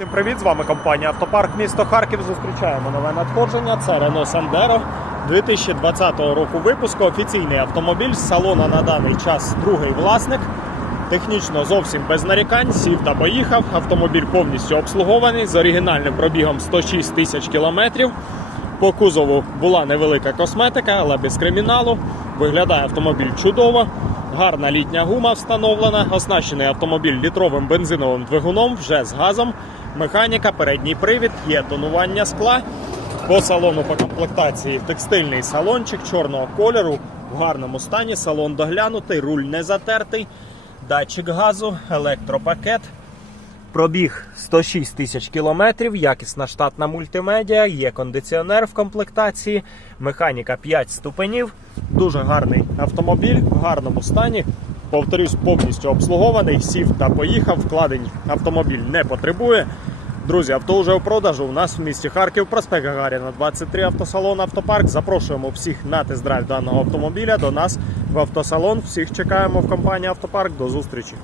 Всім привіт! З вами компанія Автопарк місто Харків. Зустрічаємо нове надходження. Це Renault Sandero 2020 року випуску. Офіційний автомобіль з салона на даний час другий власник. Технічно зовсім без нарікань. Сів та поїхав. Автомобіль повністю обслугований з оригінальним пробігом 106 тисяч кілометрів. По кузову була невелика косметика, але без криміналу. Виглядає автомобіль чудово. Гарна літня гума встановлена. Оснащений автомобіль літровим бензиновим двигуном, вже з газом. Механіка, передній привід, є тонування скла. По салону по комплектації текстильний салончик чорного кольору. В гарному стані салон доглянутий, руль не затертий, датчик газу, електропакет. Пробіг 106 тисяч кілометрів, якісна штатна мультимедіа, є кондиціонер в комплектації, механіка 5 ступенів. Дуже гарний автомобіль в гарному стані. Повторюсь, повністю обслугований, сів та поїхав. Вкладень автомобіль не потребує. Друзі, авто вже у продажу. У нас в місті Харків, проспект Гагаріна, 23 автосалон Автопарк. Запрошуємо всіх на тест-драйв даного автомобіля до нас в автосалон. Всіх чекаємо в компанії Автопарк. До зустрічі.